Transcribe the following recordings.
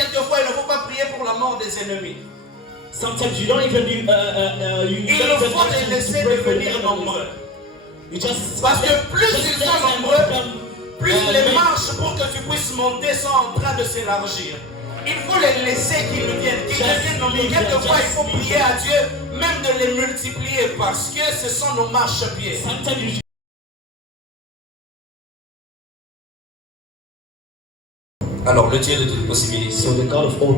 Quelquefois, il ne faut pas prier pour la mort des ennemis. Sometimes you don't even Il faut les laisser devenir nombreux. Parce que plus ils sont nombreux, plus les marches pour que tu puisses monter sont en train de s'élargir. Il faut les laisser qu'ils deviennent nombreux. Quelquefois, il faut prier à Dieu, même de les multiplier, parce que ce sont nos marchepieds. Alors, le Dieu de toutes possibilités. So the God of all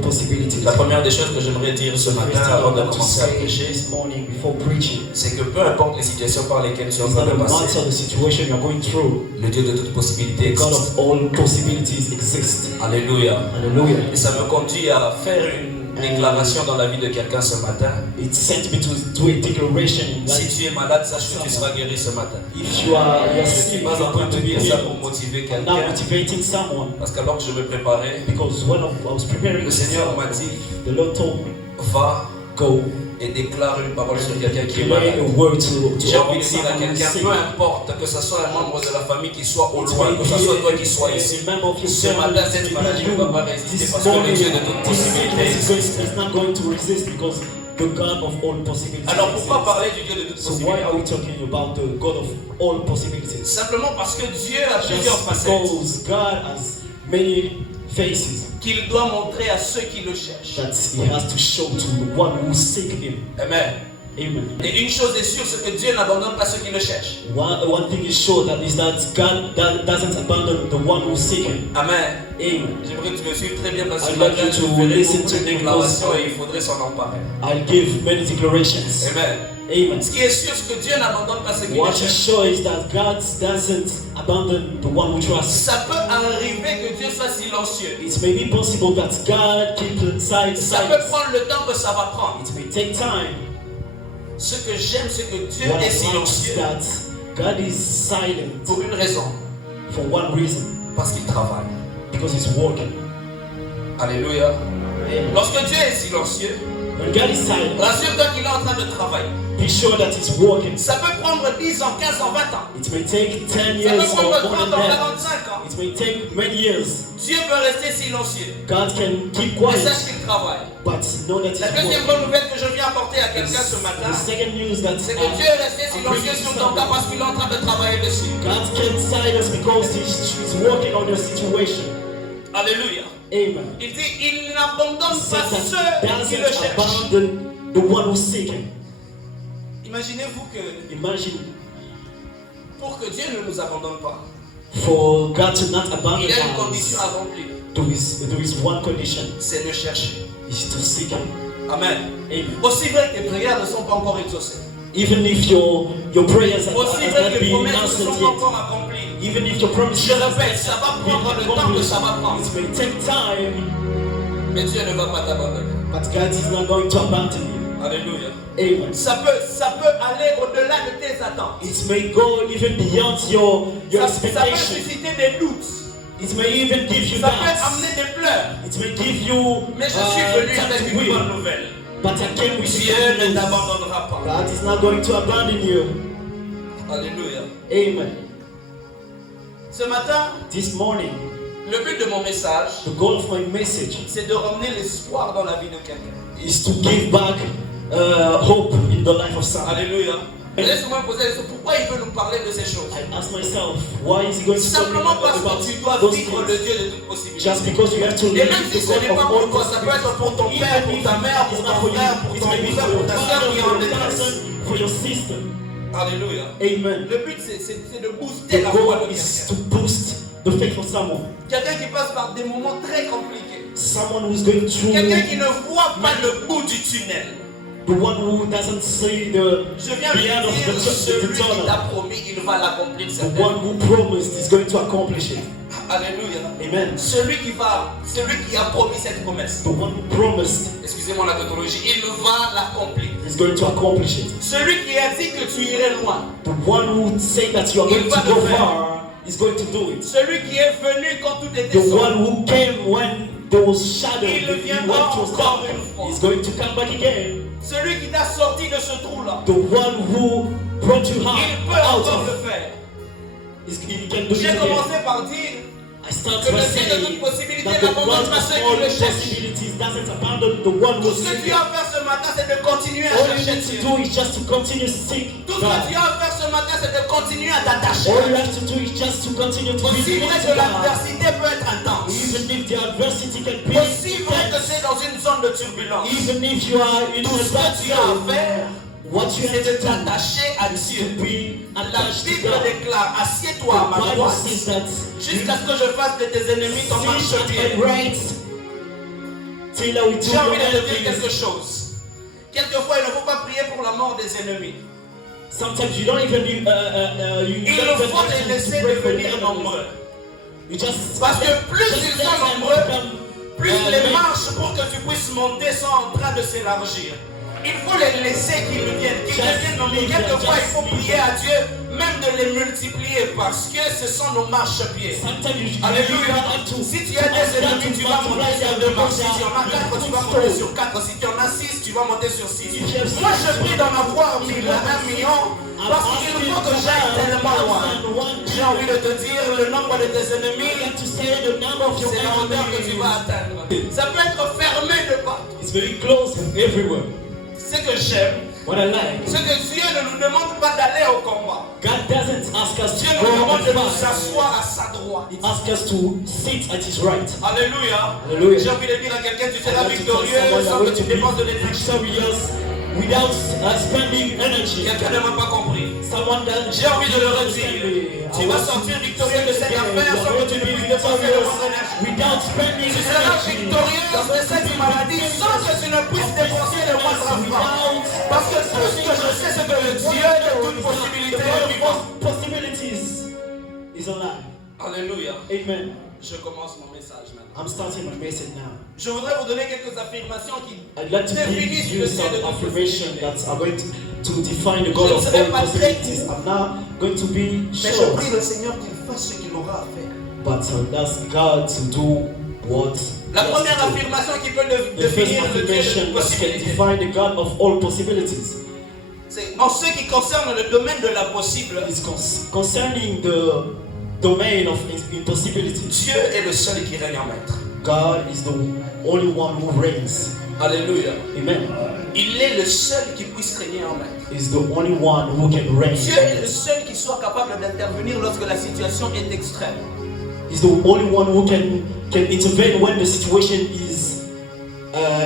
possibilities. La première des choses que j'aimerais dire ce matin avant de commencer à prêcher, c'est que peu importe les situations par lesquelles tu es en train de passer, le Dieu de toutes possibilités existe. Alléluia. Et ça me conduit à faire une déclaration dans la vie de quelqu'un ce matin. Si tu es malade, sache que tu seras guéri ce matin. Je ne suis pas en train de dire ça pour motiver quelqu'un. Parce qu'alors que je me préparais, le Seigneur m'a dit, va, go, et déclare une parole sur quelqu'un qui est malade. J'ai envie de dire à quelqu'un, peu importe que ce soit un membre de la famille qui soit au loin, que ce soit toi qui sois ici, ce matin cette maladie ne va pas résister parce que le Dieu de toute possibilité existe. Alors pourquoi parler du Dieu de toutes possibilités? Simplement parce que Dieu a plusieurs facettes qu'il doit montrer à ceux qui le cherchent. Amen. Et une chose est sûre, c'est que Dieu n'abandonne pas ceux qui le cherchent. One thing is sure, that is that God doesn't abandon the one who seek Him. Amen. J'aimerais que tu me suives très bien parce que je ferai beaucoup de déclarations et il faudrait s'en emparer. I'll give many declarations. Amen. Ce qui est sûr, c'est que Dieu n'abandonne pas ceux qui le cherchent. What is sure is that God doesn't abandon the one who trusts. Ça peut arriver que Dieu soit silencieux. It may be possible that God keeps silence. Ça peut prendre le temps que ça va prendre. It may take time. Ce que j'aime, c'est que Dieu est silencieux. God is silent. Pour une raison. For one reason. Parce qu'il travaille. Because He's working. Alléluia. Lorsque Dieu est silencieux, when God is silent, rassure-toi qu'il est en train de travailler. Be sure that He's working. Ça peut prendre 10 ans, 15 ans, 20 ans. It may take 10 years or more than that. 45 ans. It may take many years. Dieu peut rester silencieux. God can keep quiet. Mais sache qu'il travaille. But know that La deuxième bonne nouvelle que je viens apporter à quelqu'un ce matin, c'est que Dieu est resté silencieux sur ton cas parce qu'il est en train de travailler dessus. God can silence because He's working on your situation. Alléluia. Amen. Il dit, il n'abandonne pas ceux qui le cherchent. The one who seek Him. Imaginez-vous que pour que Dieu ne nous abandonne pas, for God to not abandon il y a une condition à remplir. There is one condition. C'est de chercher. Is to seek Him. Amen. Amen. Aussi vrai que tes prières ne sont pas encore exaucées. Even if your prayers are not being ne answered sont pas encore accomplies. Even if your promises Je répète, ça va prendre le temps que ça va prendre. It may take time. Mais Dieu ne va pas t'abandonner. But God is not going to abandon you. Alléluia. Amen. Ça peut aller au-delà de tes attentes. It may go even beyond your expectations. Ça peut susciter des doutes. It may even give you ça peut amener des pleurs. It may give you. Mais je suis venu avec une bonne nouvelle. But I came with Dieu ne t'abandonnera pas. God is not going to abandon you. Alléluia. Amen. Ce matin, this morning, le but de mon message, the goal of my message, c'est de ramener l'espoir dans la vie de quelqu'un. Is to give back hope in the life of someone. Alléluia. Laisse-moi me poser la question, pourquoi il veut nous parler de ces choses? I ask myself, why is he going to simplement parce que tu dois vivre le Dieu de toute possibilité. Just because you have to live. Et même si ce n'est pas pour toi, ça peut être pour ton père, pour ta mère, pour ton frère, pour ton cousin, pour ta soeur qui est en détresse. For your sister. Alléluia. Amen. Le but c'est de booster la foi de quelqu'un. To boost the faith of someone. Quelqu'un qui passe par des moments très compliqués. Someone who's going through. Quelqu'un qui ne voit pas le bout du tunnel. The one who doesn't see the end of the tunnel. Celui qui t'a promis, il va l'accomplir. The one who promised is going to accomplish it. Alléluia. Amen. Celui qui a promis cette promesse. The one who promised. Excusez-moi la tautologie. Il va l'accomplir. He's going to accomplish it. Celui qui a dit que tu irais loin. The one who say that you are going to go far is going to do it. Celui qui est venu quand tout était sombre. The one who came when there was shadow. Il viendra encore une fois. He's going to come back again. Celui qui t'a sorti de ce trou-là. The one who brought you out. Il peut encore le faire. He can do it. J'ai commencé par dire. I start que by le Dieu de saying toute possibilité that the n'abandonne God pas of ceux all qui le cherchent. possibilities doesn't abandon the one Tout who ce que seeks tu Him. as à faire ce matin, c'est de continuer à All you chercher need to Dieu. do is just to continue to seek Tout ce que tu God. as à faire ce matin, c'est de continuer à t'attacher. All you have to do is just to continue to be Aussi vrai linked que to God. l'adversité peut être intense. Even if the adversity can be Aussi vrai que c'est dans une zone de turbulence. even if you are in Tout a ce bad que tu as à zone, faire, what you c'est have de to do t'attacher à is to Dieu. be La attached to Bible God. déclare, assieds-toi à ma The Bible droite, says that jusqu'à ce que je fasse de tes ennemis ton sit at marchepied. my right till I will do J'ai envie your de te dire quelque enemies. chose. Quelquefois, il ne faut pas prier pour la mort des ennemis. Sometimes you don't even you Il don't nous even faut have les to laisser pray for devenir them. nombreux. You just Parce que plus just ils let sont them nombreux, become, plus les many. marches pour que tu puisses monter sont en train de s'élargir. Il faut les laisser qu'ils viennent, qu'ils deviennent nombreux. Quelquefois, il faut prier à Dieu, même de les multiplier, parce que ce sont nos marchepieds. Sometimes you Alléluia. have to. Si tu as des ennemis, tu vas monter sur 2 marches. Si tu en as 4, tu vas monter sur 4. Si tu en as 6, tu vas monter sur 6. Moi, je prie dans ma foi 1 million, parce qu'il faut que j'aille tellement loin. J'ai envie de te dire le nombre de tes ennemis, c'est la hauteur que tu vas atteindre. Ça peut être fermé de partout. It's very close everywhere. Ce que j'aime, What I like, c'est que Dieu ne nous demande pas d'aller au combat. God doesn't ask us Dieu to nous go demande de and nous fight. asseoir à sa droite. He asks us to sit at His right. Alléluia. Alléluia. J'ai envie de dire à quelqu'un, tu seras I'd like to tell victorieux someone sans that que tu way to dépenses de be l'énergie. victorious without spending energy. Quelqu'un ne m'a pas compris. Someone that J'ai envie de le redire. Tu vas sortir victorieux de cette affaire sans que tu ne puisses dépenser de ton énergie. without spending Tu seras energy. victorieux de cette maladie sans que tu ne puisses dépenser le moindre franc. Parce que tout ce que je sais, c'est que le Dieu de toute possibilité est vivant. Possibilities is alive. Alléluia. Amen. Je commence mon message maintenant. I'm starting my message now. Je voudrais vous donner quelques affirmations qui I'd like to définissent give le you Dieu some de toute affirmation possibilité. that are going to define the God Je ne of serai all pas possibilities. I'm not going to be Mais je short, prie le Seigneur qu'il fasse ce qu'il aura à faire. but ask God to do what La He has première to do. affirmation qui peut The first définir le Dieu de affirmation toute that can possibilité, define the God of all possibilities c'est en ce qui concerne le domaine de l'impossible. is concerning the domain of impossibilities. Dieu est le seul qui règne en maître. God is the only one who reigns. Alléluia. Amen. Il est le seul qui puisse régner en maître. Is the only one who can reign. Dieu est le seul qui soit capable d'intervenir lorsque la situation est extrême. Is the only one who can intervene when the situation is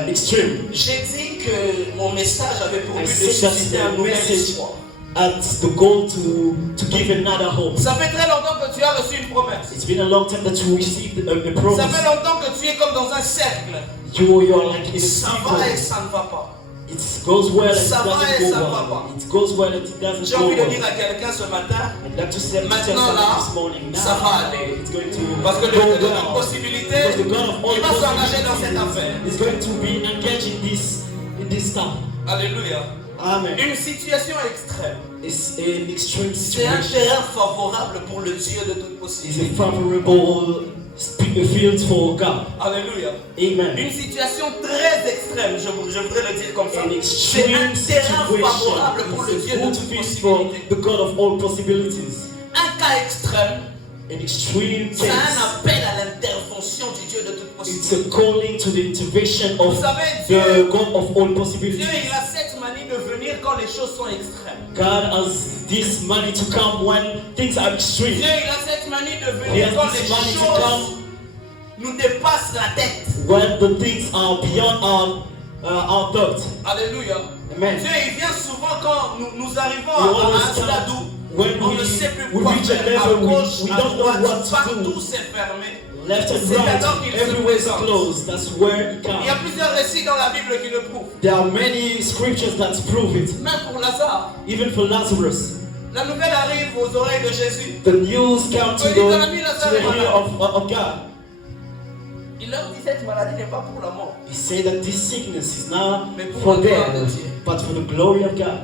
extreme. J'ai dit que mon message avait pour I but de said that susciter un the nouvel message espoir. at the goal to give another hope. Ça fait très longtemps que tu as reçu une promesse. It's been a long time that you received a Ça fait promise. longtemps que tu es comme dans un cercle. You're like in a Ça va et circle. ça ne va pas. It goes well and it Ça va et doesn't ça go va well. pas. It goes well and it doesn't J'ai go envie de dire well. à quelqu'un ce matin, I'd like to tell maintenant someone là, this morning ça va now. aller. It's going to Parce que le go Dieu de toute well. possibilité, Because the God of all il va s'engager dans cette affaire. possibilities is going to be engaged in this stuff. Alléluia. Amen. Une situation extrême. It's an extreme C'est un situation. terrain favorable pour le Dieu de toute It's a possibilité. favorable field for God. Alléluia. Amen. Une situation très extrême, je voudrais le dire comme ça. An C'est un extreme terrain situation favorable pour le is Dieu a de good toute field for possibilité. the God of all possibilities. Un cas extrême, An extreme c'est un case. appel à l'intervention du Dieu de toute It's possibilité. a calling to the intervention of Vous savez, the Dieu, God of all Dieu, possibilities. il a cette manie de venir quand les choses sont extrêmes. God has this money to come when things are extreme. Dieu, il a cette manie de He venir has quand this les money to choses come nous dépassent la tête. when the things are beyond our thought. Alléluia. Amen. Dieu, il vient souvent quand nous arrivons He à un always stade comes où when on ne sait plus we quoi reach a faire. À level gauche, we à don't know droite, what to partout do. c'est fermé. Left and C'est right, alors qu'il se everywhere is présente. closed. That's where it Il y a comes. plusieurs récits dans la Bible qui le prouvent. There are many scriptures that prove it. Même pour Lazare. Even for Lazarus, La nouvelle arrive aux oreilles de Jésus. the news come to Oui, the Lazarus. ear of God. Il leur dit cette maladie n'est pas pour la mort. He said that this sickness is not Mais pour for la gloire de them, Dieu. but for the glory of God.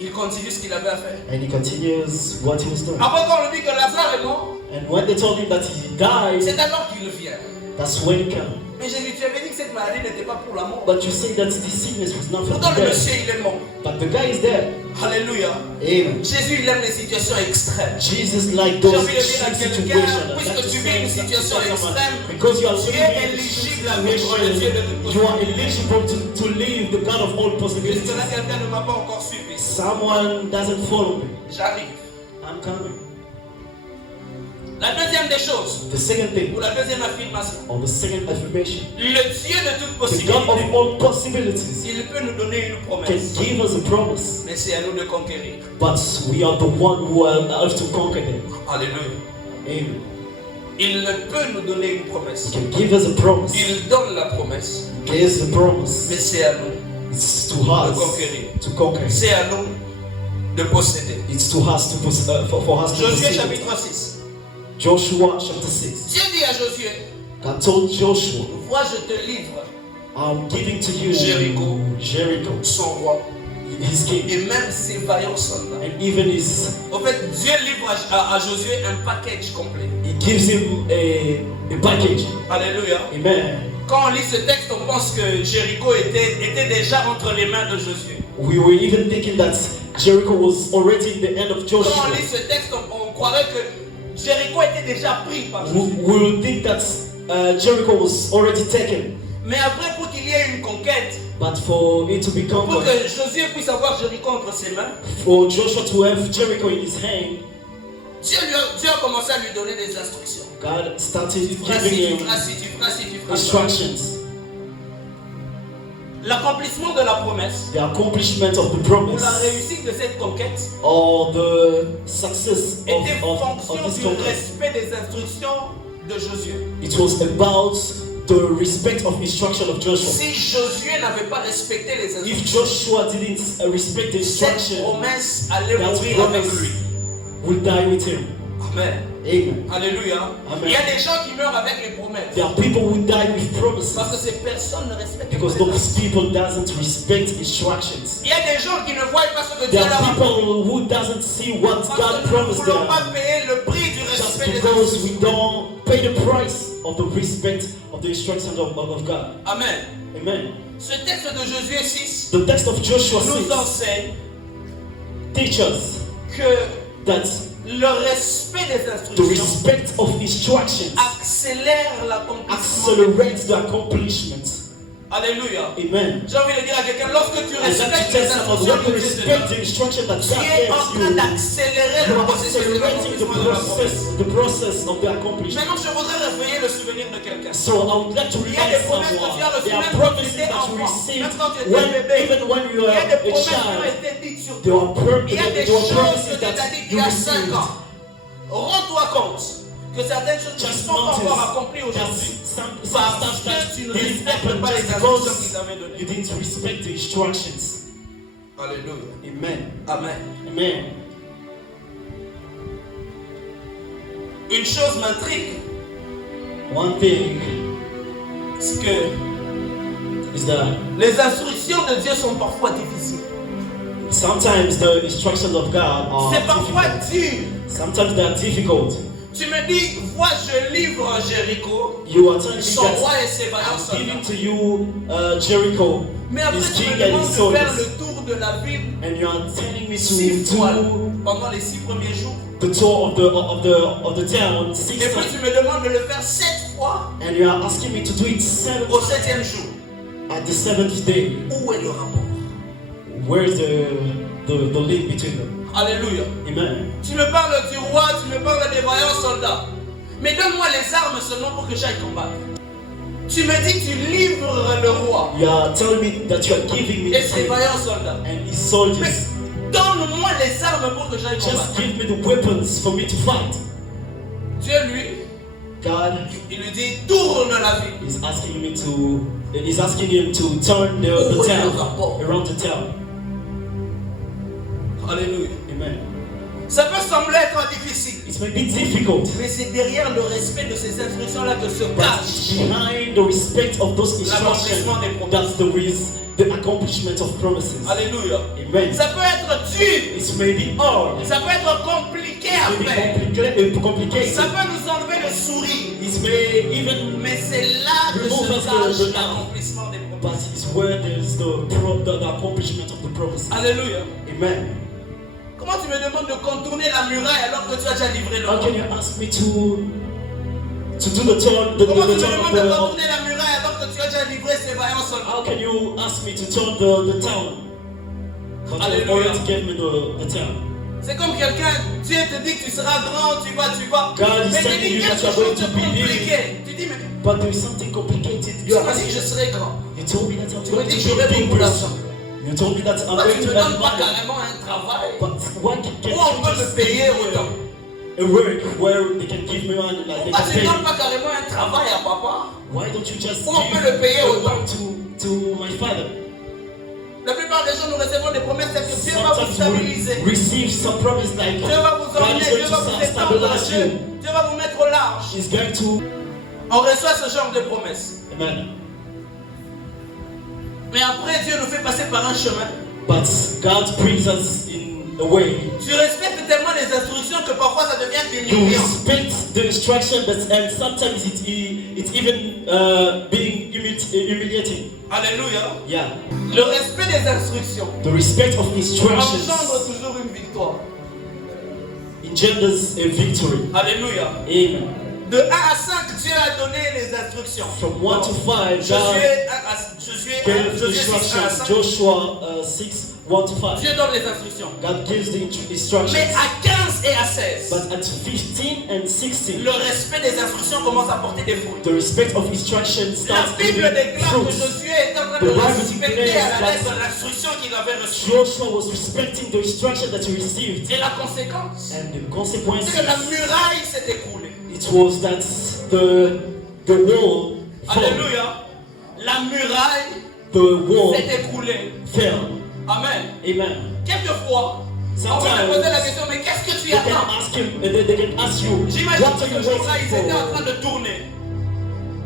Il continue ce qu'il avait à faire. And he continues what he was doing. Après quand on lui dit que Lazare est mort, And when they told him that he died, c'est alors qu'il vient. that's when he came. Mais Jésus, tu avais dit que cette maladie n'était pas pour la mort. But you say that this sickness was not for Pourtant, le death. monsieur, il est mort. But the guy is there. Alléluia. Amen. Jésus, il aime les situations extrêmes. Jesus like J'ai those envie de dire à situations. quelqu'un, puisque tu vis une situation extrême, Because you are tu living es in a éligible à vivre le Dieu de toute you are possibilité. eligible to live the God of all possibilities. Jusque-là, quelqu'un ne m'a pas encore suivi. Someone doesn't follow me. J'arrive. I'm coming. La deuxième des choses, The second thing, ou la deuxième affirmation, or the second affirmation, le Dieu de toute the God possibilité, of all possibilities il peut nous donner une can promesse, give us a promise, mais c'est à nous de conquérir. but we are the one who have to conquer them. Alléluia. Amen. Il peut nous donner une promesse. He can give us a promise. Il donne la promesse, He gives the promise. mais c'est à nous It's to de us conquérir. to conquer. C'est à nous de posséder. It's to us to for us to Josué possess. chapitre 6. Joshua chapter 6. Dieu dit à Josué, God told Joshua, vois, je te livre I'm giving to you Jericho, son roi his king, et même ses vaillants soldats. and even his. En fait, Dieu livre à Josué un package complet. He gives him a package. Alléluia. Amen. Quand on lit ce texte, on pense que Jéricho était déjà entre les mains de Josué. We were even thinking that Jericho was already in the hand of Quand Joshua. on lit ce texte, on croirait que Jéricho était déjà pris par We Josué. will think that Jericho was already taken, Mais après, pour qu'il y ait une conquête, but for it to be pour conquered, que Josué puisse avoir Jéricho entre ses mains, for Joshua to have Jericho in his hand, Dieu a commencé à lui donner des instructions. God started Tu feras ci, giving tu him feras ci, tu feras ci, tu feras ça. instructions. L'accomplissement de la promesse, The accomplishment of the ou promise, la réussite de cette conquête, or the success était of fonction this du conquest. respect des instructions de Josué. It was about the respect of instruction of Joshua. Si Josué n'avait pas respecté les If instructions, Joshua didn't respect the cette instruction, promesse allait that mourir avec promise lui. will die with him. Amen. Amen. Alléluia. Amen. Il y a des gens qui meurent avec les promesses. There are people who die with promises Parce que ces personnes ne respectent pas because les those instructions. people doesn't respect instructions. Il y a des gens qui ne voient pas ce que Dieu There leur are a people who doesn't see what Parce God que nous ne promised voulons them pas payer le prix du just respect des because instructions. we don't pay the price of the respect of the instructions of God. Amen. Amen. Ce texte de Josué 6 The text of Joshua nous 6 enseigne teach us que that le respect des the instructions respect of instructions accélère l'accomplissement. accelerates the accomplishment. Alléluia. Amen. J'ai envie de dire à quelqu'un, lorsque tu And that respectes to les tell someone, instructions when you de Dieu, respect the instruction that tu God es en gives train you, d'accélérer you le are processus de accelerating l'accomplissement de la promesse. the process of the accomplishment. Maintenant, je voudrais réveiller le souvenir de quelqu'un. So I would like to Il y a remind des promesses que someone, tu as reçues there are même quand tu promises étais that you enfant, received même quand tu étais bébé. even when you Il y are a des a promesses qui ont child. été dites sur There toi. are Il y a des there are choses que promises Dieu t'a that dit you il y a 5 received. ans. Rends-toi compte que certaines choses ne Just sont pas notice encore accomplies that aujourd'hui. some Parce stuff that que tu ne didn't respectes happen pas les just instructions because qu'il t'avait données. you didn't respect the instructions. Alléluia. Amen. Amen. Amen. Une chose m'intrigue, One thing c'est que is that les instructions de Dieu sont parfois difficiles. sometimes the instructions of God are C'est parfois difficult. dur. Sometimes they are difficult. Tu me dis, vois, je livre Jéricho, You are telling me son that roi et ses vaillants I'm giving soldats. to you Jericho, Mais après, his tu king me and demandes his de soldiers, faire le tour de la ville and you are telling me 6 to fois do pendant les 6 premiers jours. the tour of the town 6 Et puis times, tu me demandes de le faire 7 fois and you are asking me to do it 7 au 7e jour. at the 7th day. Où est le rapport? Where's the link between them? Alléluia. Amen. Tu me parles du roi, tu me parles des vaillants soldats. Mais donne-moi les armes seulement pour que j'aille combattre. Tu me dis que tu livres le roi You are telling me that you are giving me et ses the vaillants soldats. and his Mais soldiers. donne-moi les armes pour que j'aille Just combattre. give me the weapons for me to fight. Dieu, lui, God il lui dit, tourne la ville. is asking him to turn the town around the town. Alléluia. Amen. Ça peut sembler être difficile. It may be difficult. Mais c'est derrière le respect de ces instructions-là que se cache behind the respect of those instructions that there is the accomplishment of promises. Alléluia. Amen. Ça peut être dur. It may be hard. Ça peut être compliqué à faire. Ça peut nous enlever le sourire. It may even mais c'est là que se cache l'accomplissement des promesses. But it's where there is the accomplishment of the promises. Alléluia. Amen. Comment tu me demandes de contourner la muraille alors que tu as déjà livré le How can you ask me to do the turn? Comment tu me demandes de contourner la muraille alors que tu as déjà livré ces vaillants soldats? How can you ask me to turn the town? But you already gave me the town. C'est comme quelqu'un, Dieu te dit que tu seras grand, tu vas. God is mais telling you that you are going to be big. Tu dis, mais but there is something complicated. Tu m'as dit que je serai grand. You told me that I'm tu m'as going dit to que j'aurai be beaucoup d'argent. You told me that I'm Pourquoi going tu to ne me have donnes pas money. carrément un travail But what can où on peut me payer autant? A work where they can give me money, like they Pourquoi can tu ne pay donnes me? pas carrément un travail à papa? Why don't you just Où on peut le payer give autant? to my father? La plupart des gens nous recevons des promesses que Dieu va vous Sometimes stabiliser. we receive some promise like Dieu va vous God emmener, is Dieu going va vous to étendre, stabilize you. Dieu va vous mettre au large. He's going to. On reçoit ce genre de promesses. Amen. Mais après, Dieu nous fait passer par un chemin. But God brings us in a way. Tu respectes tellement les instructions que parfois ça devient You humiliant. respect the instruction, but and sometimes it's even being humiliating. Alléluia. Yeah. Le respect des instructions The respect of instructions engendre toujours une victoire. engenders a victory. Alléluia. Amen. De 1 à 5, Dieu a donné les instructions. From 1 to 5, God Josué 6 à 5. Joshua 6, 1 to 5. Dieu donne les instructions. God gives the instructions. Mais à 15 et à 16, But at 15 and 16, le respect des instructions commence à porter des fruits. the respect of instructions La starts Bible giving déclare que fruits. Josué est en train de respecter à la lettre l'instruction qu'il avait reçue. Joshua was respecting the instruction that he received. Et la conséquence, And the consequence c'est que la muraille s'est écroulée. it was that the wall fell. Alléluia. La muraille The wall s'est écroulée. fell. Amen. Amen. Quelquefois, on Sometimes va me poser la question, mais qu'est-ce que tu they can attends? ask him, they can ask you, J'imagine what que are ce you jour-là, ils étaient en waiting train for? de tourner.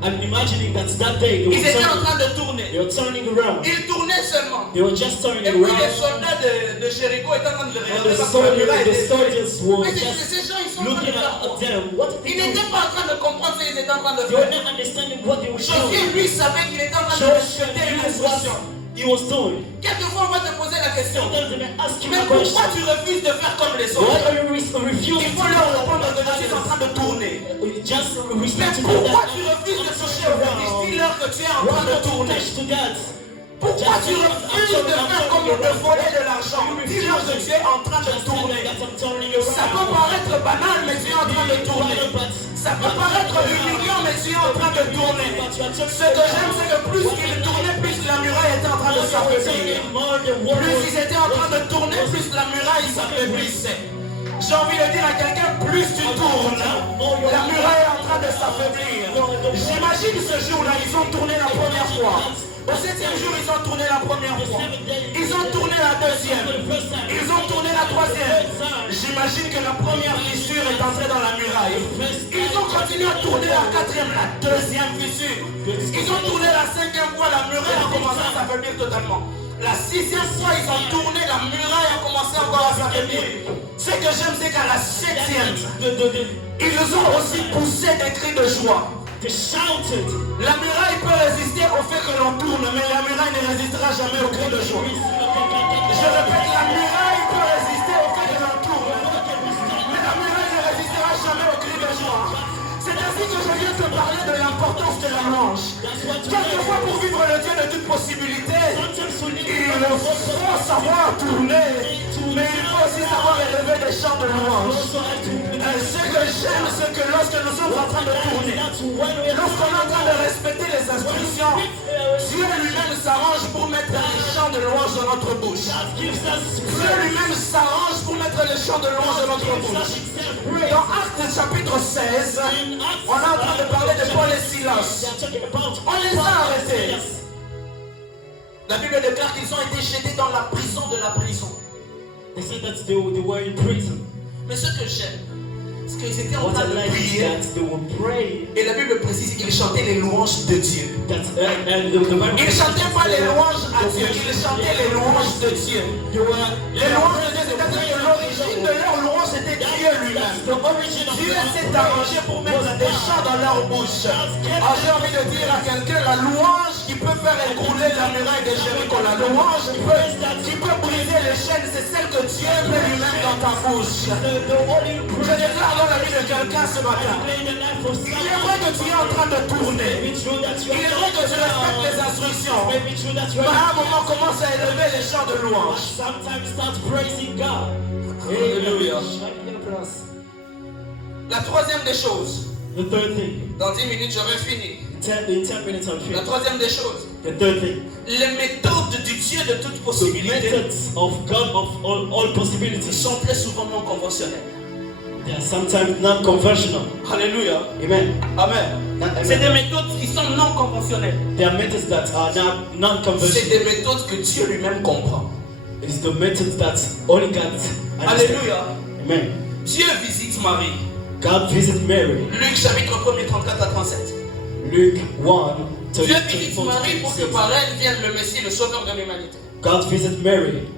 I'm imagining that day Ils étaient en train de tourner. they were turning around. Ils tournaient seulement. They were just turning Et puis les around. soldats de Jéricho étaient en train de le And regarder the parce que la muraille était soldiers were mais just ces gens, ils sont en train looking de faire quoi? at them. What did Ils they do? n'étaient pas en train de comprendre ce qu'ils étaient en train de They were faire. not understanding what they were Josué, doing. lui, savait qu'il était en train de Joshua respecter une knew instruction. what he was doing. Quelquefois, on va te poser la question. Sometimes they may ask you Mais a pourquoi question. tu refuses de faire comme les Why autres? are you refusing Il faut leur répondre que je suis en train de tourner. Just Mais respect to pourquoi that. tu refuses de toucher au fils? Dis-leur que tu es en train de tourner. To that. Pourquoi tu refuses de faire comme de voler de l'argent? Dis-leur que tu es en train de tourner. Ça peut paraître banal, mais tu es en train de tourner. Ça peut paraître humiliant, mais tu es en train de tourner. Ce que j'aime, c'est que plus ils tournaient, plus la muraille était en train de s'affaiblir. Plus ils étaient en train de tourner, plus la muraille s'affaiblissait. J'ai envie de dire à quelqu'un, plus tu tournes, la muraille est en train de s'affaiblir. J'imagine ce jour-là, ils ont tourné la première fois. Au 7e jour, ils ont tourné la première fois. Ils ont tourné la deuxième. Ils ont tourné la troisième. J'imagine que la première fissure est entrée dans la muraille. Ils ont continué à tourner la quatrième, la deuxième fissure. Ils ont tourné la cinquième fois, la muraille a commencé à s'affaiblir totalement. La 6e fois, ils ont tourné, la muraille a commencé encore à s'affaiblir. Ce que j'aime, c'est qu'à la 7e, ils ont aussi poussé des cris de joie. They shouted. La muraille peut résister au fait que l'on tourne, mais la muraille ne résistera jamais au cri de joie. Je répète, la muraille peut résister au fait que l'on tourne, mais la muraille ne résistera jamais au cri de joie. C'est ainsi que je viens te parler de l'importance de la louange. Quelquefois, pour vivre le Dieu de toute possibilité, il faut savoir tourner, mais il faut aussi savoir élever des chants de louange. Ce que j'aime, c'est que lorsque nous sommes en train de tourner, lorsqu'on est en train de respecter les instructions, Dieu lui-même s'arrange pour mettre les chants de louange dans notre bouche. Dieu lui-même s'arrange pour mettre les chants de louange dans notre bouche. Dans Actes chapitre 16, on est en train de parler de Paul et Silas. On les a arrêtés. La Bible déclare qu'ils ont été jetés dans la prison de la prison. They said that they were in prison. Mais ce que j'aime, Parce qu'ils étaient en train de prier. Et la Bible précise qu'ils chantaient les louanges de Dieu. Ils ne chantaient pas les louanges à Dieu, ils chantaient les louanges de Dieu. Les louanges de Dieu, c'est-à-dire que l'origine de leur louange c'était Dieu lui-même. Dieu s'est arrangé pour mettre des chants dans leur bouche. Ah, j'ai envie de dire à quelqu'un, la louange qui peut faire écrouler la muraille de Jéricho, la louange qui peut briser les chaînes, c'est celle que Dieu met lui-même dans ta bouche. Je déclare dans la vie de quelqu'un ce matin. Il est vrai que tu es en train de tourner. Il est vrai que tu respectes les instructions. Mais à un moment, commence à élever les chants de louange. Alléluia. La troisième des choses. Dans 10 minutes, j'aurai fini. La troisième des choses. Les méthodes du Dieu de toute possibilité sont très souvent non conventionnelles. They are sometimes non-conventional. Alléluia. Amen. Amen. C'est des méthodes qui sont non conventionnelles. There are methods that are non-conventional. C'est des méthodes que Dieu lui-même comprend. It's the methods that only God understands. Alléluia. Amen. Dieu visite Marie. God visits Mary. Luc chapitre 1er 34 à 37. Luke 1. Dieu visite Marie pour que par elle vienne le Messie, le sauveur de l'humanité. God visits Mary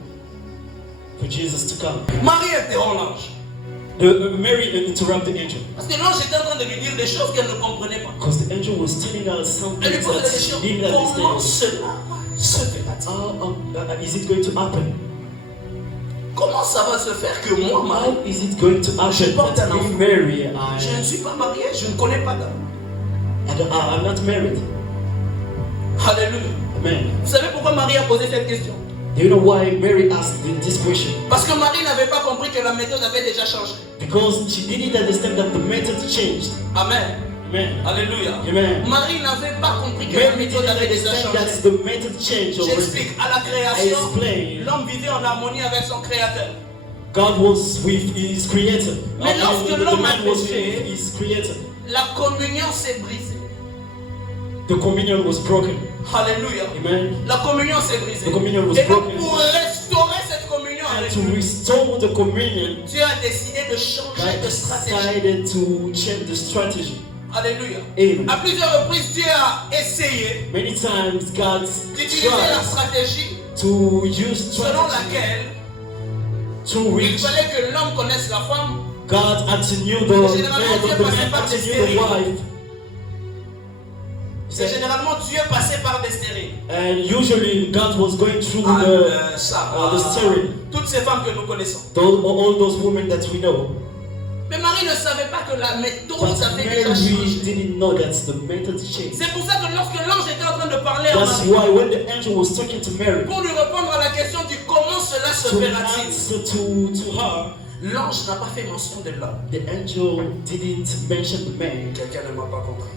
for Jesus to come. Marie interrompt l'ange. Mary interrupted the angel. Parce que l'ange était en train de lui dire des choses qu'elle ne comprenait pas. Because the angel was telling her something Elle lui pose la that question, she didn't comment understand. cela se fait-il? Is it going to happen? Comment ça va se faire que moi, Marie, How is it going to happen that me, Mary, je ne suis pas mariée, je ne connais pas d'homme. I'm not married? Alléluia. Amen. Vous savez pourquoi Marie a posé cette question? Do you know why Mary asked this question? Parce que Marie n'avait pas compris que la méthode avait déjà changé. Because she didn't understand that the method changed. Amen. Amen. Alléluia. Amen. Marie n'avait pas compris que la méthode avait déjà changé. The method changed. J'explique. À la création, l'homme vivait en harmonie avec son créateur. God was with his creator. Mais lorsque l'homme a péché, his creator, la communion s'est brisée. The communion was broken. Alléluia. Amen. La communion s'est brisée. The communion was Et donc broken. pour restaurer cette communion avec to restore the communion, Dieu a décidé de changer de stratégie. Decided to change the strategy. Alléluia. Amen. À plusieurs reprises, Dieu a essayé Many times God d'utiliser la stratégie to use selon laquelle il fallait que l'homme connaisse la femme. God had to know the man, the wife. C'est généralement Dieu passait par des stériles. And usually God was going through the sterile. Toutes ces femmes que nous connaissons. All those women that we know. Mais Marie ne savait pas que la méthode avait déjà changé. C'est pour ça que lorsque l'ange était en train de parler à Marie, pour lui répondre à la question du comment cela se fera-t-il, l'ange n'a pas fait mention de l'homme. Quelqu'un ne m'a pas compris.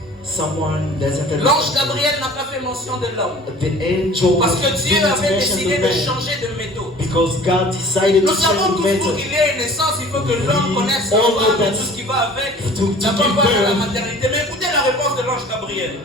L'ange Gabriel n'a pas fait mention de l'homme. Parce que Dieu avait décidé de changer de méthode. Nous savons toujours qu'il y a une naissance, il faut que l'homme connaisse la femme et tout ce qui va avec, la femme à la maternité. Mais écoutez la réponse de l'ange Gabriel.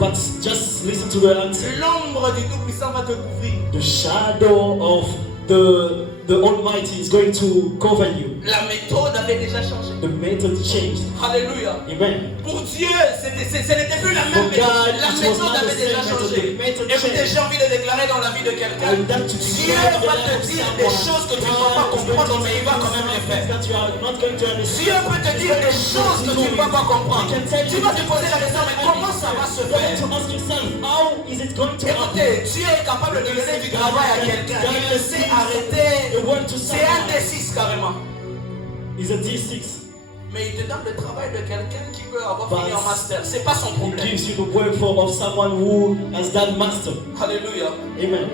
L'ombre du Tout-Puissant va te couvrir. The shadow of the Almighty is going to cover you. La méthode avait déjà changé. The method changed. Alléluia. Amen. Pour Dieu, ce n'était plus la même méthode. La méthode avait déjà changé. Écoutez, j'ai envie de déclarer dans la vie de quelqu'un. Dieu va te dire des choses que tu ne vas pas comprendre, mais il va quand même les faire. Dieu peut te dire des choses que tu ne vas pas comprendre. Tu vas te poser la question, mais comment ça va se faire? Écoutez, Dieu est capable de donner du travail à quelqu'un. Il le sait arrêter. C'est un D6 carrément. Is a D6. Mais il te donne le travail de quelqu'un qui peut avoir fini en master. C'est pas son problème. He gives you the work of someone who has done master. Alléluia. Amen.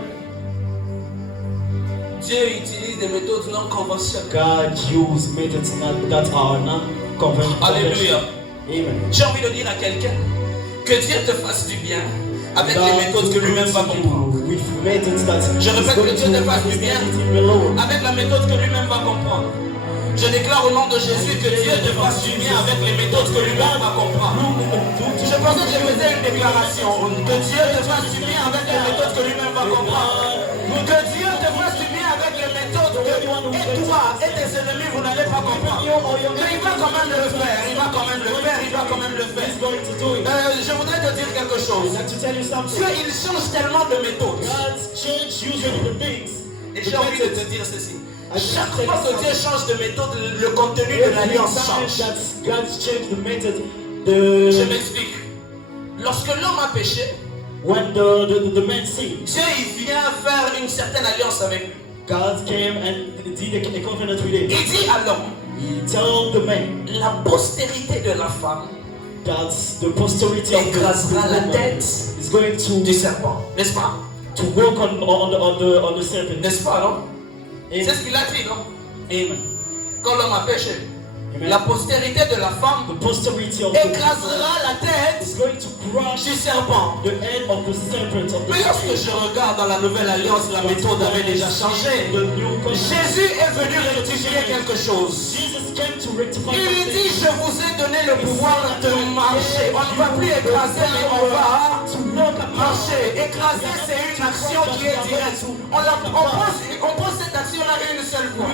Dieu utilise des méthodes non conventionnelles. God uses methods that are non conventional. Alléluia. Amen. J'ai envie de dire à quelqu'un que Dieu te fasse du bien avec les méthodes que lui-même va comprendre. Je répète que Dieu te fasse du bien avec la méthode que lui-même va comprendre. Je déclare au nom de Jésus que Dieu te fasse du bien avec les méthodes que lui-même va comprendre. Je pensais que je faisais une déclaration. Que Dieu te fasse du bien avec les méthodes que lui-même va comprendre. Que Dieu te fasse du bien avec les méthodes et toi et tes ennemis, vous n'allez pas comprendre. Mais il va quand même le faire. Il va quand même le faire. Il va quand même le faire. Je voudrais te dire quelque chose. Dieu, il change tellement de méthodes. Et j'ai envie de te dire ceci. Chaque fois que Dieu change de méthode, le contenu de l'alliance change. Je m'explique. Lorsque l'homme a péché, when the man sinned, Dieu il vient faire une certaine alliance avec lui. God came and did a covenant with him. Il dit à l'homme, He told the man, la postérité de la femme that the posterity of écrasera la woman tête is going du to serpent, n'est-ce pas? work on the serpent. N'est-ce pas, non? Amen. C'est ce qu'il a dit, non? Amen. Quand l'homme a péché, Amen. la postérité de la femme The posterity of the woman écrasera la tête is going to crush du serpent. the head of the serpent of the Mais lorsque je regarde dans la nouvelle alliance, la méthode avait déjà changé. Jésus est venu rectifier quelque chose. Jesus came to rectify Il dit, something. je vous ai donné le pouvoir de marcher. On ne va plus écraser, mais on va marcher. Écraser, c'est une action qui est directe. On pose cette action-là une seule fois.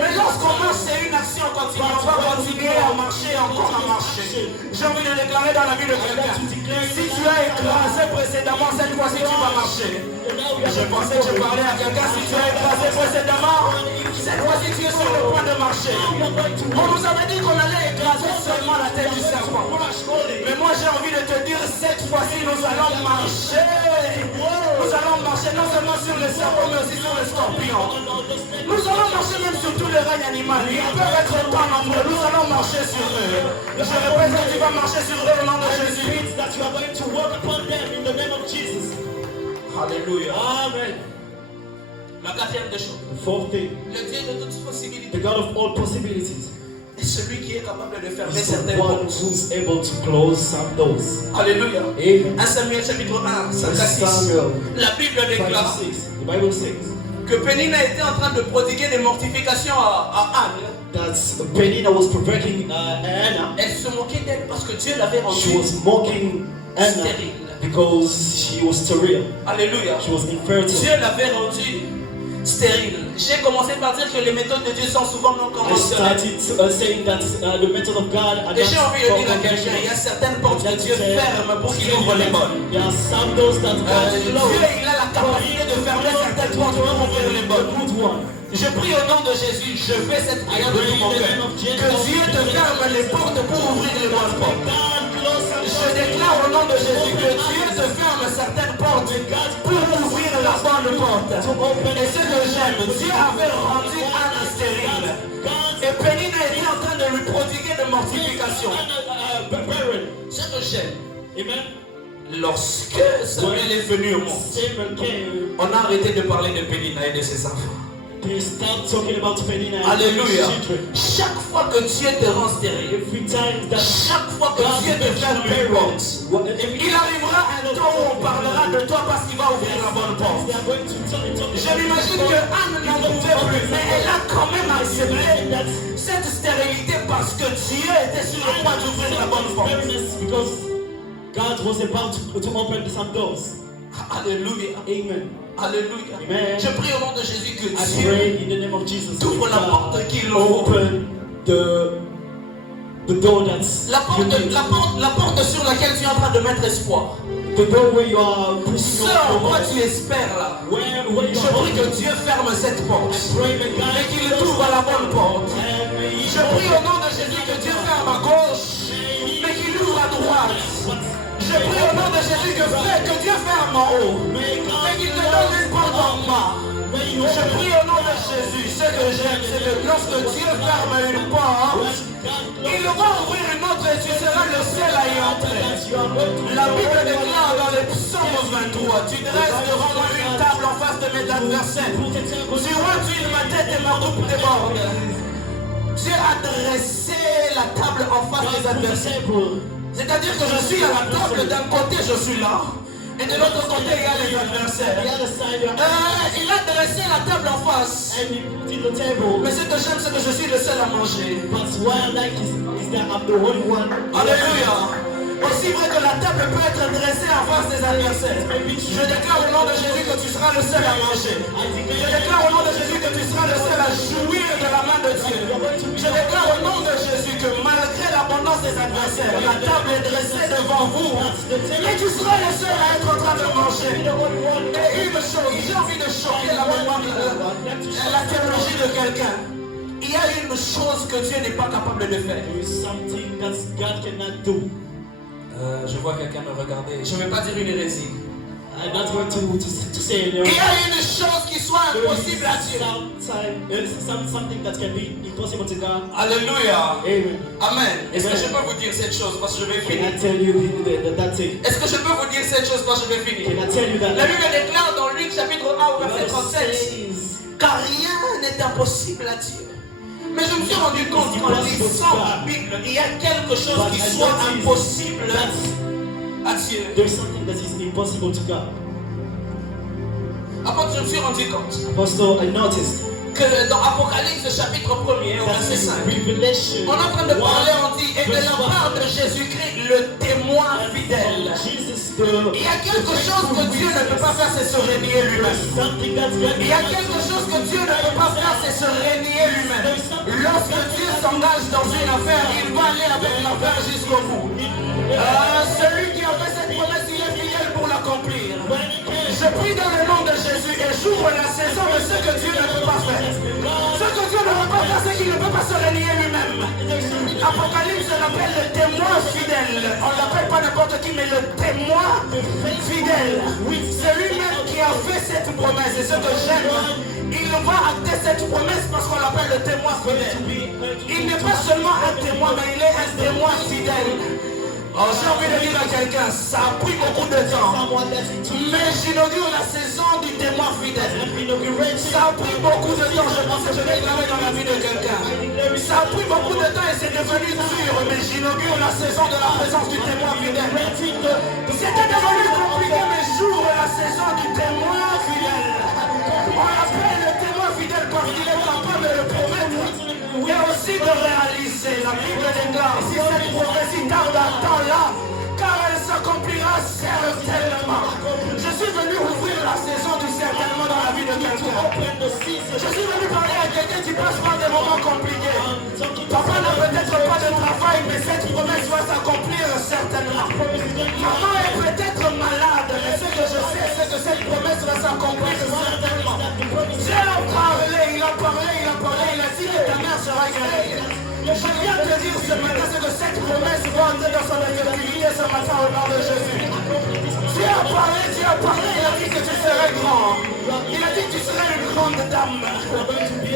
Mais lorsqu'on marche, c'est une action continue. On va continuer à marcher, encore à marcher. J'ai envie de déclarer dans la vie de quelqu'un. Si tu as écrasé précédemment, cette fois-ci tu vas marcher. Je pensais que je parlais à quelqu'un. Si tu as écrasé précédemment, cette fois-ci tu es sur le point de marcher. On nous avait dit qu'on allait écraser seulement la tête du serpent. Mais moi j'ai envie de te dire, cette fois-ci nous allons marcher. Nous allons marcher non seulement sur le serpent, mais aussi sur le scorpion. Nous allons marcher même sur tout le règne animal. Ils peuvent être pas nombreux. Nous allons marcher sur eux. Je répète que tu vas marcher sur eux au nom de Jésus. That you are going to work upon them in the name of Jesus. Alléluia. Amen. La quatrième des choses. The fourth thing, Le Dieu de toutes the possibilités God of all possibilities est celui qui est capable de fermer is the certaines one portes. who is able to close some doors. Alléluia. Amen. 1 Samuel chapitre 1, 5 à 6. Samuel La Bible 5 déclare to 6. The Bible says que Pénina était en train de prodiguer des mortifications à Anne. that Penina was provoking Anna. Elle se moquait d'elle parce que Dieu l'avait She rendue was mocking Anna stérile. because she was sterile. Alléluia. She was infertile. Dieu l'avait rendue stérile. J'ai commencé par dire que les méthodes de Dieu sont souvent non I conventionnelles. started saying that the method of God are Et j'ai envie de dire à not quelqu'un, il y a conventional. certaines portes que Dieu ferme pour qu'il ouvre les bonnes. There are some doors that God Dieu, closes. il a la capacité de fermer certaines portes pour ouvrir les bonnes. Good one. Je prie au nom de Jésus, je fais cette prière de tout mon cœur. Que Dieu te ferme les portes pour ouvrir les bonnes portes. Je déclare au nom de Jésus que Dieu te ferme certaines portes pour ouvrir la bonne porte. Et ce que j'aime, Dieu avait rendu Anne stérile. Et Pénina était en train de lui prodiguer de mortification. Ce que j'aime, Amen. lorsque Samuel est venu au monde, Samuel came. on a arrêté de parler de Pénina et de ses enfants. They start talking about Penina and Alléluia. his children. Chaque fois que Dieu te rend stérile, Every time that chaque fois que God Dieu te ferme une porte, il arrivera un temps où on parlera de toi parce qu'il va ouvrir la bonne porte. they are going to talk Je m'imagine que Anne n'en pouvait plus, mais elle a quand même accepté cette stérilité parce que Dieu était sur le point d'ouvrir la bonne porte. because God was about to open some doors. Alléluia. Amen. Alléluia. Amen. Je prie au nom de Jésus que I Dieu pray in the name of Jesus. t'ouvre la porte qu'il ouvre. Open the door that's La porte sur laquelle tu es en train de mettre espoir. the door where you are putting Ce your en quoi hope. tu espères là. Where you Je are prie que hoping. Dieu ferme cette porte. Pray that God Et qu'il ouvre la bonne porte. and may Je prie au nom de Jésus que Dieu ferme à gauche, mais qu'il ouvre à droite. Je prie au nom de Jésus que Dieu ferme en haut, mais qu'il te donne une porte en bas. Je prie au nom de Jésus. Ce que j'aime, c'est que lorsque Dieu ferme une porte, il va ouvrir une autre et tu seras le seul à y entrer. La Bible déclare dans le psaume 23, tu dresses devant moi une table en face de mes adversaires. Tu retires ma tête et ma coupe déborde. Dieu a dressé la table en face des adversaires. C'est-à-dire que je suis à la table, d'un côté je suis là, et de l'autre côté il y a les adversaires. Il a dressé la table en face. Mais ce que j'aime, c'est que je suis le seul à manger. Alléluia. Aussi vrai que la table peut être dressée en face des adversaires. Je déclare au nom de Jésus que tu seras le seul à manger. Je déclare au nom de Jésus que tu seras le seul à de Dieu. Je déclare au nom de Jésus que malgré l'abondance des adversaires, la table est dressée devant vous. Et tu seras le seul à être en train de manger. Et une chose, j'ai envie de choquer la mémoire, la théologie de quelqu'un. Il y a une chose que Dieu n'est pas capable de faire. Je vois quelqu'un me regarder. Je ne vais pas dire une hérésie. I'm not going to say Il y a une chose qui soit impossible à Dieu. Something that can be impossible to God. Alléluia. Amen. Amen. Est-ce que je peux vous dire cette chose parce que je vais Can finir? I tell you that thing? Est-ce que je peux vous dire cette chose parce que je vais finir? Can I tell you that? La Bible déclare dans Luc chapitre 1 au verset 37 car rien n'est impossible à Dieu. Mais je me suis rendu compte qu'en lisant la Bible, il y a quelque chose qui soit impossible à Dieu. There's something that is impossible to God. Après, je me suis rendu compte Apostle, I noticed que dans Apocalypse chapitre 1er au verset 5, Revelation on est en train de parler, on dit, et de la part de Jésus-Christ, le témoin fidèle. Il y a quelque chose que Dieu ne peut pas faire, c'est se renier lui-même. Il y a quelque chose que Dieu ne peut pas faire, c'est se renier lui-même. Lorsque Dieu s'engage dans une affaire, il va aller avec l'affaire jusqu'au bout. Celui qui a fait cette promesse, il est fidèle pour l'accomplir. Je prie dans le nom de Jésus et j'ouvre la saison de ce que Dieu ne peut pas faire. Ce que Dieu ne peut pas faire, c'est qu'il ne peut pas se renier lui-même. Apocalypse l'appelle le témoin fidèle. On ne l'appelle pas n'importe qui, mais le témoin fidèle. C'est lui-même qui a fait cette promesse. Et ce que j'aime, il va acter cette promesse parce qu'on l'appelle le témoin fidèle. Il n'est pas seulement un témoin, mais il est un témoin fidèle. Oh, j'ai envie de dire à quelqu'un, ça a pris beaucoup de temps. Mais j'inaugure la saison du témoin fidèle. Ça a pris beaucoup de temps, je pense que je l'ai déclaré dans la vie de quelqu'un. Ça a pris beaucoup de temps et c'est devenu dur, mais j'inaugure la saison de la présence du témoin fidèle. C'était devenu compliqué, mais j'ouvre la saison du témoin fidèle. On l'appelle le témoin fidèle parce qu'il est capable de le promettre et aussi de réaliser. La Bible déclare, si cette prophétie tarde à temps là, car elle s'accomplira certainement. Je suis venu ouvrir la saison du certainement dans la vie de quelqu'un. Je suis venu parler à quelqu'un qui passe par des moments compliqués. Papa n'a peut-être pas de travail, mais cette promesse va s'accomplir certainement. Maman est peut-être malade, mais ce que je sais, c'est que cette promesse va s'accomplir certainement. Dieu a parlé, il a dit que ta mère sera guérie. Je viens te dire ce matin, c'est que cette promesse va entrer dans son effectivité ce matin au nom de Jésus. Dieu a parlé, il a dit que tu serais grand. Il a dit que tu serais une grande dame.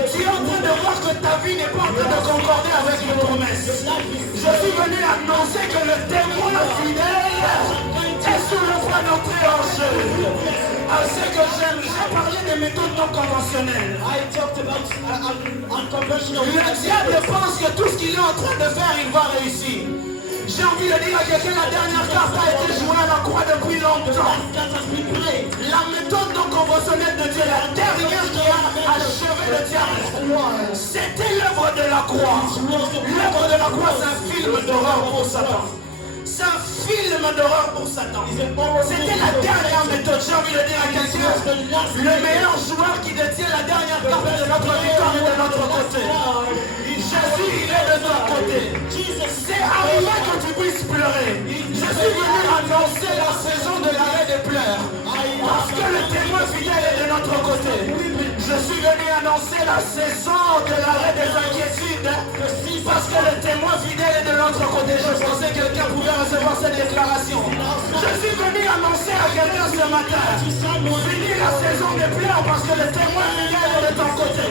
Tu es en train de voir que ta vie n'est pas en train de concorder avec une promesse. Je suis venu annoncer que le témoin fidèle est sur le point d'entrer en jeu. Ce que j'aime, j'ai parlé des méthodes non conventionnelles. Le diable pense que tout ce qu'il est en train de faire, il va réussir. J'ai envie de dire à quelqu'un, la dernière carte a été jouée à la croix depuis longtemps. La méthode non conventionnelle de Dieu, la dernière qui a achevé le diable, c'était l'œuvre de la croix. L'œuvre de la croix, c'est un film d'horreur pour Satan. C'est un film d'horreur pour Satan. C'était la dernière méthode. J'ai envie de dire à quelqu'un, le meilleur joueur qui détient la dernière carte de notre victoire est de notre côté. Jésus, il est de notre côté. C'est arrivé que tu puisses pleurer. Je suis venu annoncer la saison de l'arrêt des pleurs. Parce que le témoin fidèle est de notre côté. Je suis venu annoncer la saison de l'arrêt des inquiétudes. Parce que le témoin fidèle est de notre côté. Je pensais que quelqu'un pouvait recevoir cette déclaration. Je suis venu annoncer à quelqu'un ce matin. Fini la saison des pleurs parce que le témoin fidèle est de ton côté.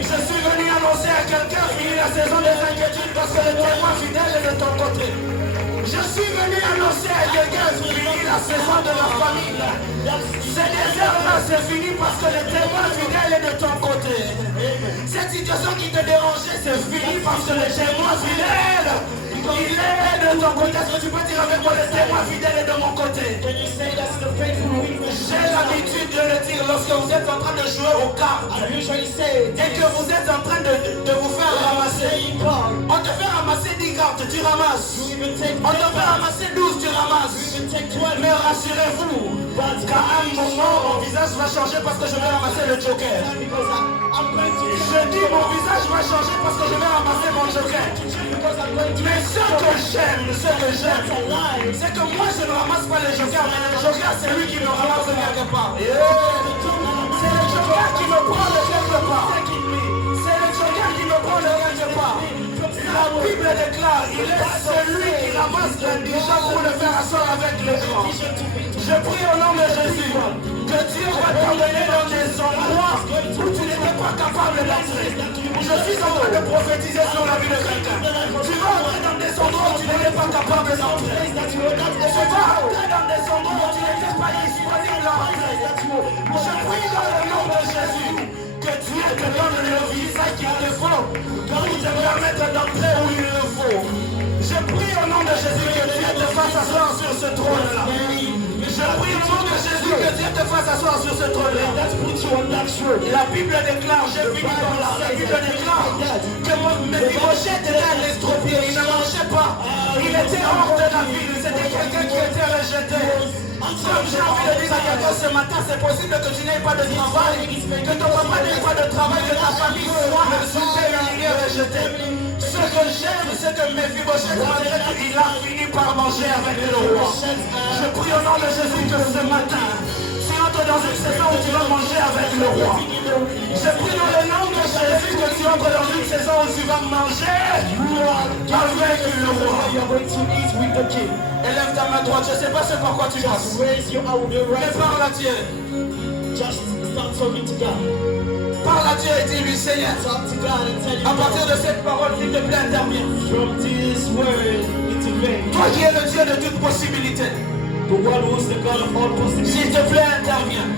Je suis venu annoncer à quelqu'un, fini la saison des inquiétudes parce que le témoin fidèle est de ton côté. Je suis venu annoncer à quelqu'un, fini la saison de la famille. Ces déserts-là, c'est fini parce que le témoin fidèle est de ton côté. Cette situation qui te dérangeait, c'est fini parce que le témoin fidèle, il est de ton côté. Est-ce que tu peux dire avec moi, le témoin fidèle est de mon côté? J'ai l'habitude de le dire lorsque vous êtes en train de jouer aux cartes et que vous êtes en train de vous faire ramasser. On te fait ramasser 10 cartes. tu ramasses. On te fait ramasser 12, tu ramasses. Mais rassurez-vous, qu'à un moment, mon visage va changer parce que je vais ramasser le joker. Je dis mon visage va changer parce que je vais ramasser mon joker. Mais ce que j'aime, c'est que moi je ne ramasse pas le joker, mais le joker c'est lui qui me ramasse quelque part. C'est le joker qui me prend de quelque part. C'est le joker qui me prend de quelque part. La Bible déclare, il est celui qui ramasse l'indigent pour le faire asseoir avec les grands. Je prie au nom de Jésus que Dieu va t'emmener dans des endroits où tu n'étais pas capable d'entrer. Je suis en train de prophétiser sur la vie de quelqu'un. Tu vas entrer dans des endroits où tu n'étais pas capable d'entrer. Tu vas entrer dans des endroits où tu n'étais pas disponible à entrer. Je prie dans le nom de Jésus que Dieu te donne le visa qu'il te faut pour te permettre d'entrer où il le faut. Je prie au nom de Jésus que Dieu te fasse asseoir sur ce trône-là. Je prie au nom de Jésus que Dieu te fasse asseoir sur ce trône-là. La Bible déclare, j'ai fini par là, la Bible déclare que Mephibosheth était un estropié, il ne marchait pas. Il était hors de la ville, c'était quelqu'un qui était rejeté. Comme j'ai envie de dire à quelqu'un ce matin, c'est possible que tu n'aies pas de travail, que ton papa n'ait pas de travail, que ta famille soit insultée, humiliée, rejetée. Ce que j'aime, c'est que Mephibosheth, malgré tout, il a fini par manger avec le roi. Je prie au nom de Jésus que ce matin, tu entres dans une saison où tu vas manger avec le roi. Je prie dans le nom de Jésus que tu entres dans une saison où tu vas manger avec le roi. Élève ta main droite, je ne sais pas ce par quoi tu passes. Mais parle à Dieu. Parle à Dieu et dis-lui, Seigneur, à partir de cette parole, s'il te plaît, interviens. Toi qui es le Dieu de toute possibilité, s'il te plaît, interviens.